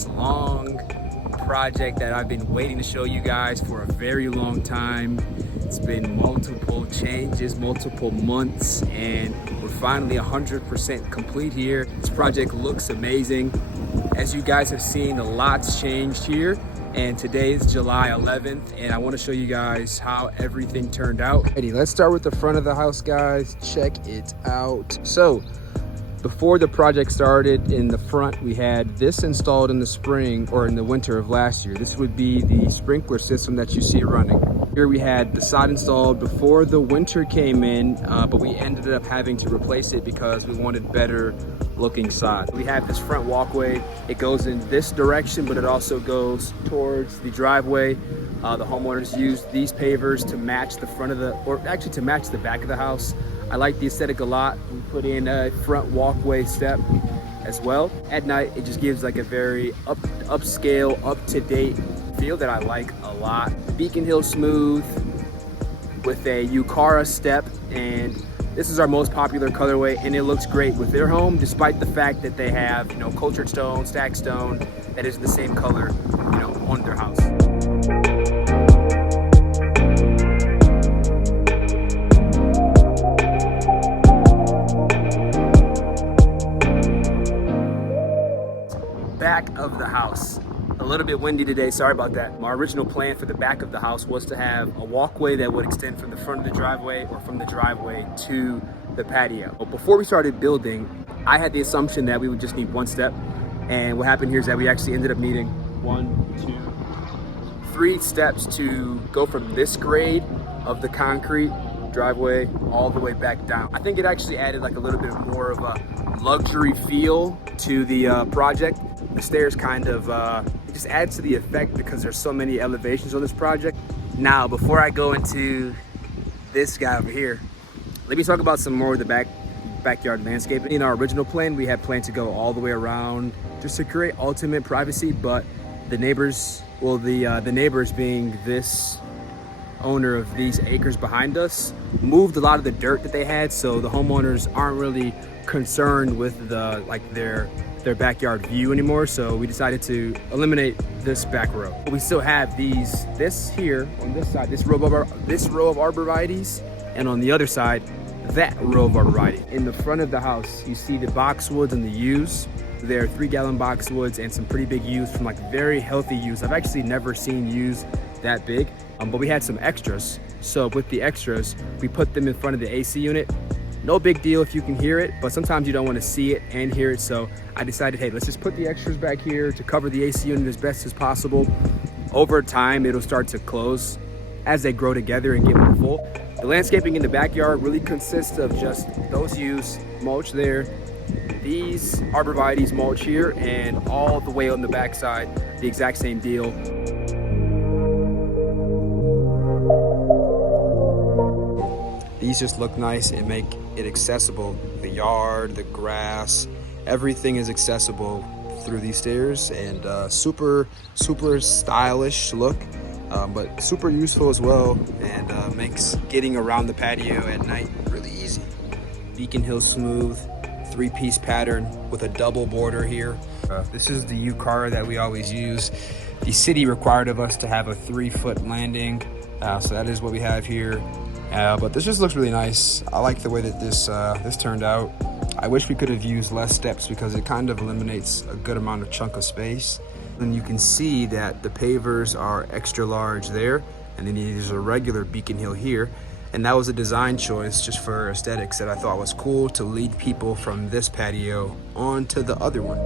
this long project that I've been waiting to show you guys for a very long time. It's been multiple changes, multiple months, and we're finally 100% complete here. This project looks amazing. As you guys have seen, a lot's changed here, and today is July 11th, and I want to show you guys how everything turned out. Alrighty, let's start with the front of the house, guys. Check it out. So, before the project started, in the front, we had this installed in the spring or in the winter of last year. This would be the sprinkler system that you see running. Here we had the sod installed before the winter came in, but we ended up having to replace it because we wanted better looking sod. We have this front walkway. It goes in this direction, but it also goes towards the driveway. The homeowners used these pavers to match the front of the, or actually to match the back of the house. I like the aesthetic a lot. We put in a front walkway step as well. At night, it just gives like a very upscale, up-to-date feel that I like a lot. Beacon Hill smooth with a U-Cara step, and this is our most popular colorway, and it looks great with their home, despite the fact that they have, you know, cultured stone, stacked stone that is the same color, you know, on their house. Back of the house. A little bit windy today, sorry about that. My original plan for the back of the house was to have a walkway that would extend from the front of the driveway or from the driveway to the patio. But before we started building, I had the assumption that we would just need one step. And what happened here is that we actually ended up needing 3 steps to go from this grade of the concrete driveway all the way back down. I think it actually added like a little bit more of a luxury feel to the project. The stairs kind of, it just adds to the effect because there's so many elevations on this project. Now, before I go into this guy over here, let me talk about some more of the backyard landscaping. In our original plan, we had planned to go all the way around just to create ultimate privacy, but the neighbors, well, the neighbors being this owner of these acres behind us, moved a lot of the dirt that they had, so the homeowners aren't really concerned with the their backyard view anymore, so we decided to eliminate this back row. We still have this here on this side, this row of arborvitaes, and on the other side, that row of arborvitae. In the front of the house, you see the boxwoods and the yews. They're 3-gallon boxwoods and some pretty big yews from like very healthy yews. I've actually never seen yews that big, but we had some extras. So with the extras, we put them in front of the AC unit. No big deal if you can hear it, but sometimes you don't want to see it and hear it. So I decided, hey, let's just put the extras back here to cover the AC unit as best as possible. Over time, it'll start to close as they grow together and get more full. The landscaping in the backyard really consists of just those yews, mulch there, these arborvitaes mulch here, and all the way on the backside, the exact same deal. These just look nice and make it accessible. The yard, the grass, everything is accessible through these stairs, and super stylish look, but super useful as well, and makes getting around the patio at night really easy. Beacon Hill smooth, 3-piece pattern with a double border here. This is the U-Cara that we always use. The city required of us to have a 3-foot landing, so that is what we have here. But this just looks really nice. I like the way that this turned out. I wish we could have used less steps because it kind of eliminates a good amount of chunk of space. And you can see that the pavers are extra large there, and then there's a regular Beacon Hill here. And that was a design choice just for aesthetics that I thought was cool to lead people from this patio onto the other one.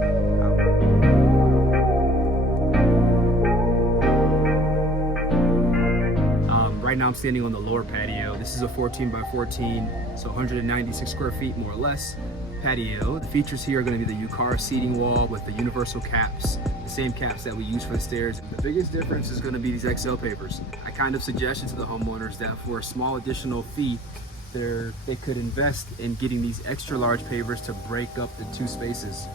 Right now I'm standing on the lower patio. This is a 14 by 14, so 196 square feet more or less patio. The features here are going to be the U-Cara seating wall with the universal caps, the same caps that we use for the stairs. The biggest difference is going to be these XL pavers. I kind of suggested to the homeowners that for a small additional fee, they could invest in getting these extra large pavers to break up the 2 spaces.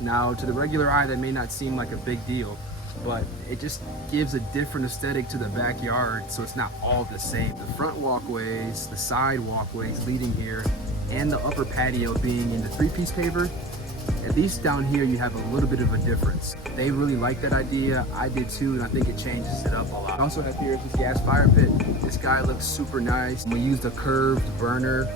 Now, to the regular eye, that may not seem like a big deal, but it just gives a different aesthetic to the backyard, so it's not all the same. The front walkways, the side walkways leading here, and the upper patio being in the 3-piece paver, at least down here you have a little bit of a difference. They really like that idea. I did too, and I think it changes it up a lot. I also have here this gas fire pit. This guy looks super nice. We used a curved burner.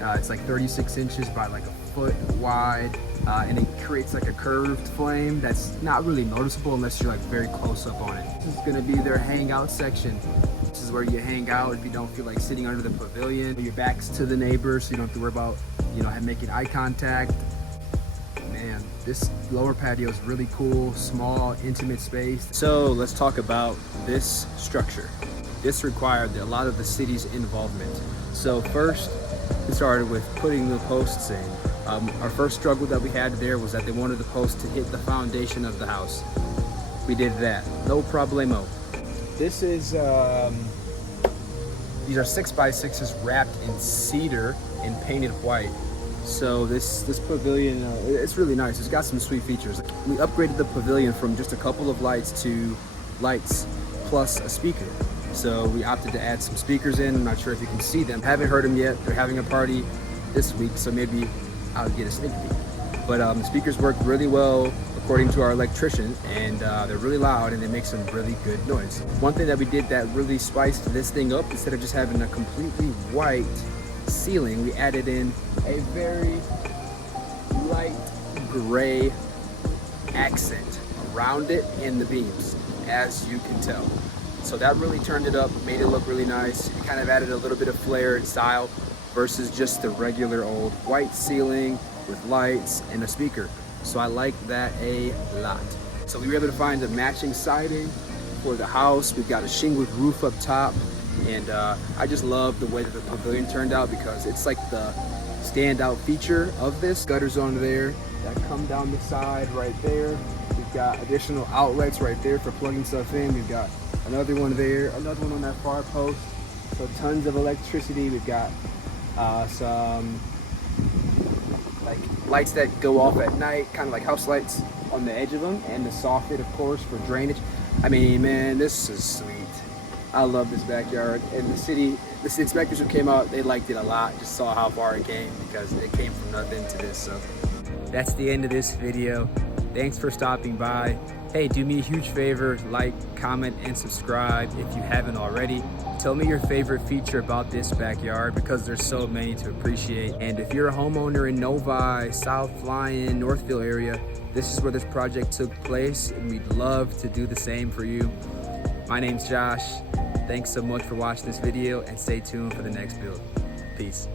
It's like 36 inches by like a foot wide, and it creates like a curved flame that's not really noticeable unless you're like very close up on it. This is gonna be their hangout section. This is where you hang out if you don't feel like sitting under the pavilion. Your back's to the neighbors, so you don't have to worry about, you know, making eye contact. Man, this lower patio is really cool, small, intimate space. So let's talk about this structure. This required a lot of the city's involvement. So first, we started with putting the posts in. Our first struggle that we had there was that they wanted the post to hit the foundation of the house. We did that, no problemo. This is, these are 6x6s wrapped in cedar and painted white. So this pavilion, it's really nice. It's got some sweet features. We upgraded the pavilion from just a couple of lights to lights plus a speaker. So we opted to add some speakers in. I'm not sure if you can see them. Haven't heard them yet. They're having a party this week, so maybe I'll get a sneak peek. But the speakers work really well according to our electrician, and they're really loud and they make some really good noise. One thing that we did that really spiced this thing up, instead of just having a completely white ceiling, we added in a very light gray accent around it in the beams, as you can tell. So that really turned it up, made it look really nice. It kind of added a little bit of flair and style versus just the regular old white ceiling with lights and a speaker. So I like that a lot. So we were able to find the matching siding for the house. We've got a shingled roof up top, and I just love the way that the pavilion turned out because it's like the standout feature of this. Gutters on there that come down the side right there. We've got additional outlets right there for plugging stuff in. We've got another one there, another one on that far post. So tons of electricity. We've got some like lights that go off at night, kind of like house lights on the edge of them, and the soffit, of course, for drainage. I mean, man, this is sweet. I love this backyard, and the inspectors who came out, they liked it a lot. Just saw how far it came because it came from nothing to this. So that's the end of this video. Thanks for stopping by. Hey, do me a huge favor, like, comment, and subscribe if you haven't already. Tell me your favorite feature about this backyard because there's so many to appreciate. And if you're a homeowner in Novi, South Lyon, Northville area, this is where this project took place, and we'd love to do the same for you. My name's Josh. Thanks so much for watching this video, and stay tuned for the next build. Peace.